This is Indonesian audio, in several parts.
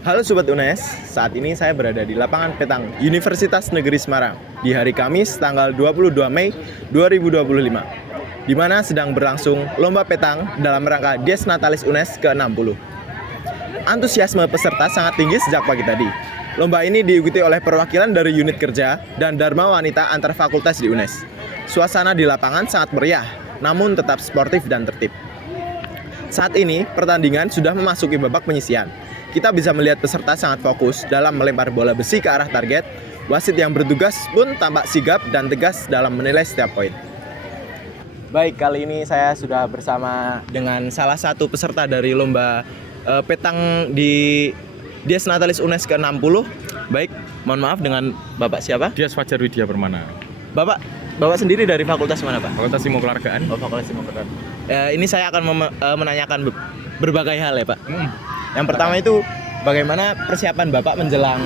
Halo Sobat UNES, saat ini saya berada di lapangan petang Universitas Negeri Semarang di hari Kamis tanggal 22 Mei 2025 di mana sedang berlangsung lomba petang dalam rangka Dies Natalis UNES ke-60. Antusiasme peserta sangat tinggi sejak pagi tadi. Lomba ini diikuti oleh perwakilan dari unit kerja dan Dharma Wanita antar fakultas di UNES. Suasana di lapangan sangat meriah, namun tetap sportif dan tertib. Saat ini, pertandingan sudah memasuki babak penyisihan. Kita bisa melihat peserta sangat fokus dalam melempar bola besi ke arah target. Wasit yang bertugas pun tampak sigap dan tegas dalam menilai setiap poin. Baik, kali ini saya sudah bersama dengan salah satu peserta dari lomba petang di Dies Natalis UNES ke-60. Baik, mohon maaf, dengan Bapak siapa? Dias Fajar Widya Permana. Bapak sendiri dari fakultas mana, Pak? Fakultas Ilmu Keluargaan. Oh, fakultas ilmu kedokteran. Ini saya akan menanyakan berbagai hal ya, Pak. Yang pertama itu bagaimana persiapan Bapak menjelang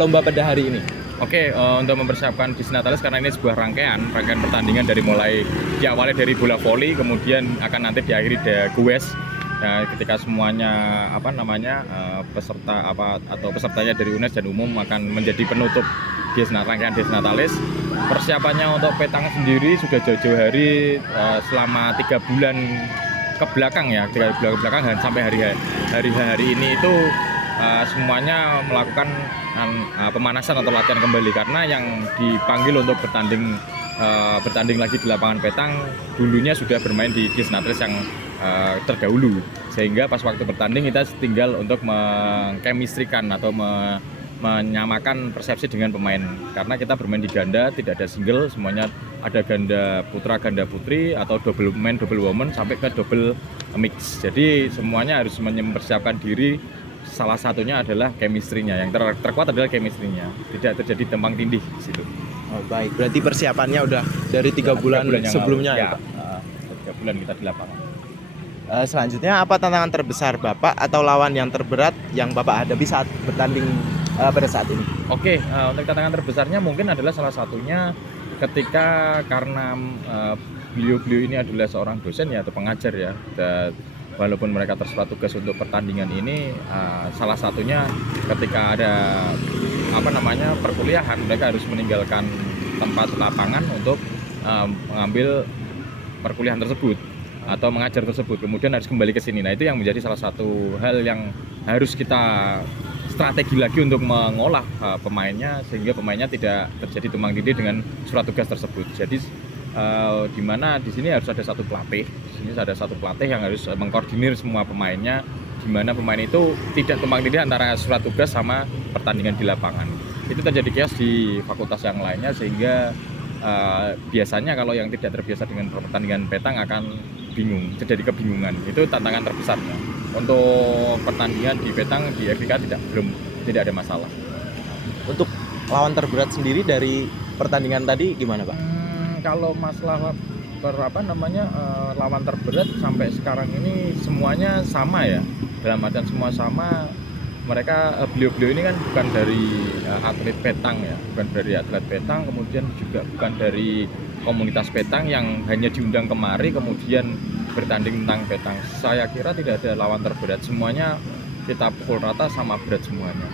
lomba pada hari ini? Oke, untuk mempersiapkan Dies Natalis karena ini sebuah rangkaian pertandingan dari mulai diawali dari bola voli, kemudian akan nanti diakhiri di goes. Nah, ketika semuanya peserta atau pesertanya dari UNES dan umum akan menjadi penutup rangkaian Dies Natalis. Persiapannya untuk petang sendiri sudah jauh-jauh hari selama 3 bulan ke belakang ya, 3 bulan ke belakang sampai hari ini itu semuanya melakukan pemanasan atau latihan kembali karena yang dipanggil untuk bertanding lagi di lapangan petang dulunya sudah bermain di Dies Natalis yang terdahulu, sehingga pas waktu bertanding kita tinggal untuk mengkemistrikan atau menyamakan persepsi dengan pemain karena kita bermain di ganda, tidak ada single, semuanya ada ganda putra, ganda putri atau double man, double woman sampai ke double mix. Jadi semuanya harus mempersiapkan diri. Salah satunya adalah chemistry-nya. Yang terkuat adalah chemistry-nya. Tidak terjadi tumpang tindih di situ. Oh, baik. Berarti persiapannya udah dari 3 bulan sebelumnya ya, Pak? 3 bulan kita di lapangan. Selanjutnya apa tantangan terbesar Bapak atau lawan yang terberat yang Bapak hadapi saat bertanding pada saat ini? Oke, untuk tantangan terbesarnya mungkin adalah salah satunya ketika karena beliau ini adalah seorang dosen ya atau pengajar ya, dan walaupun mereka terserah tugas untuk pertandingan ini, salah satunya ketika ada perkuliahan, mereka harus meninggalkan tempat lapangan untuk mengambil perkuliahan tersebut atau mengajar tersebut, kemudian harus kembali ke sini. Nah, itu yang menjadi salah satu hal yang harus kita strategi lagi untuk mengolah pemainnya sehingga pemainnya tidak terjadi tumpang tindih dengan surat tugas tersebut. Jadi di mana di sini harus ada satu pelatih. Di sini ada satu pelatih yang harus mengkoordinir semua pemainnya, di mana pemain itu tidak tumpang tindih antara surat tugas sama pertandingan di lapangan. Itu terjadi chaos di fakultas yang lainnya sehingga biasanya kalau yang tidak terbiasa dengan pertandingan petang akan bingung, terjadi kebingungan. Itu tantangan terbesarnya. Untuk pertandingan di petang di FIK tidak ada masalah. Untuk lawan terberat sendiri dari pertandingan tadi gimana, Pak? Kalau masalah lawan terberat sampai sekarang ini semuanya sama ya. Dalam artian semua sama. Mereka beliau ini kan bukan dari atlet petang ya, bukan dari atlet petang, kemudian juga bukan dari komunitas petang yang hanya diundang kemari kemudian bertanding tentang petang. Saya kira tidak ada lawan terberat, semuanya kita pukul rata sama berat semuanya.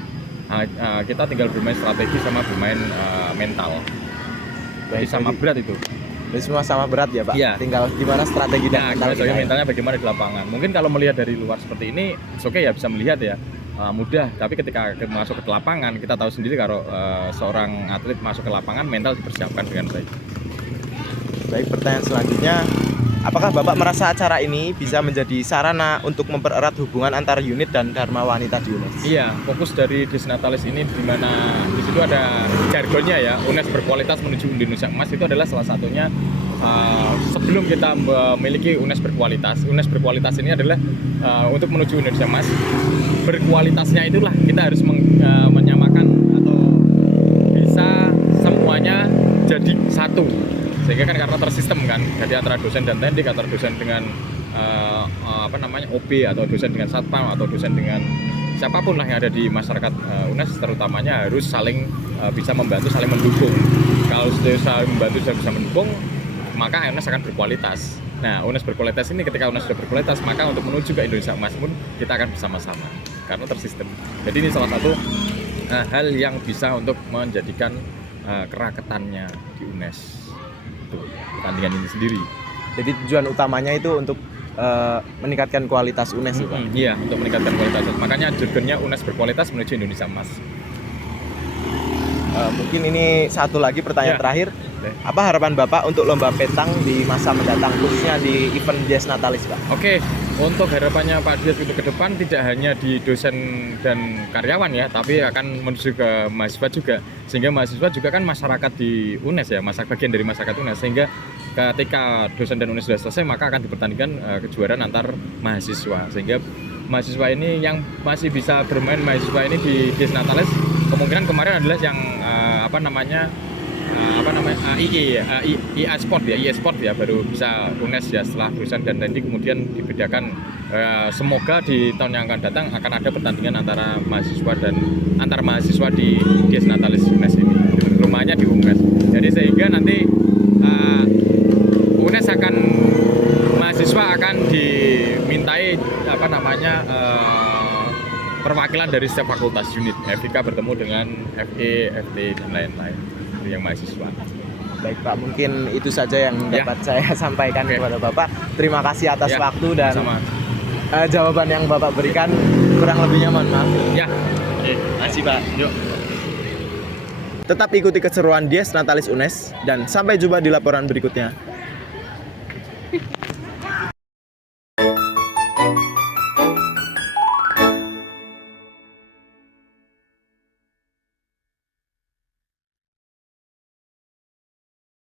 Kita tinggal bermain strategi sama bermain mental. Jadi sama berat itu. Jadi semua sama berat ya, Pak? Iya. Tinggal gimana strategi dan mentalnya bagaimana di lapangan. Mungkin kalau melihat dari luar seperti ini, oke ya bisa melihat ya. Mudah, tapi ketika masuk ke lapangan kita tahu sendiri kalau seorang atlet masuk ke lapangan mental dipersiapkan dengan baik. Baik, pertanyaan selanjutnya, apakah Bapak merasa acara ini bisa menjadi sarana untuk mempererat hubungan antar unit dan Dharma Wanita di UNES? Iya, fokus dari Dies Natalis ini di mana di situ ada jargonnya ya, UNES berkualitas menuju Indonesia emas, itu adalah salah satunya. Sebelum kita memiliki UNES berkualitas ini adalah untuk menuju Indonesia emas. Berkualitasnya itulah kita harus menyamakan atau bisa semuanya jadi satu, sehingga kan karena tersistem kan, jadi antara dosen dan teknik, antara dosen dengan OB atau dosen dengan satpam atau dosen dengan siapapun lah yang ada di masyarakat UNES, terutamanya harus saling bisa membantu, saling mendukung. Kalau sudah saling membantu, sudah bisa mendukung, maka UNES akan berkualitas. Nah, UNES berkualitas ini, ketika UNES sudah berkualitas, maka untuk menuju ke Indonesia Emas pun kita akan bersama-sama. karena tersistem. Jadi ini salah satu hal yang bisa untuk menjadikan keraketannya di UNES itu pertandingan ini sendiri. Jadi tujuan utamanya itu untuk meningkatkan kualitas UNES itu, Pak. Iya, untuk meningkatkan kualitas. Makanya jargonnya UNES berkualitas menuju Indonesia Emas. Mungkin ini satu lagi pertanyaan Ya. terakhir. Boleh. Apa harapan Bapak untuk lomba petang di masa mendatang, khususnya di event Dies Natalis, Pak? Oke, untuk harapannya Pak Dias untuk ke depan tidak hanya di dosen dan karyawan ya, tapi akan menuju ke mahasiswa juga. Sehingga mahasiswa juga kan masyarakat di UNES ya, bagian dari masyarakat UNES. Sehingga ketika dosen dan UNES sudah selesai, maka akan dipertandingkan kejuaraan antar mahasiswa. Sehingga mahasiswa ini yang masih bisa bermain mahasiswa ini di Dies Natalis, kemungkinan kemarin adalah yang IA Sport ya, baru bisa UNES ya setelah dosen dan nanti kemudian dibedakan. Semoga di tahun yang akan datang akan ada pertandingan antara mahasiswa dan antar mahasiswa di Dies Natalis UNES ini, rumahnya di UNES. Jadi sehingga nanti UNES mahasiswa akan dimintai perwakilan dari setiap fakultas unit. FIK bertemu dengan FE, FT dan lain-lain yang mahasiswa. Baik Pak, mungkin itu saja yang dapat saya sampaikan Oke. kepada Bapak. Terima kasih atas Ya, waktu dan sama. jawaban yang Bapak berikan. Kurang lebihnya mohon maaf. Ya, oke, makasih Pak. Yuk. Tetap ikuti keseruan Dies Natalis UNES dan sampai jumpa di laporan berikutnya.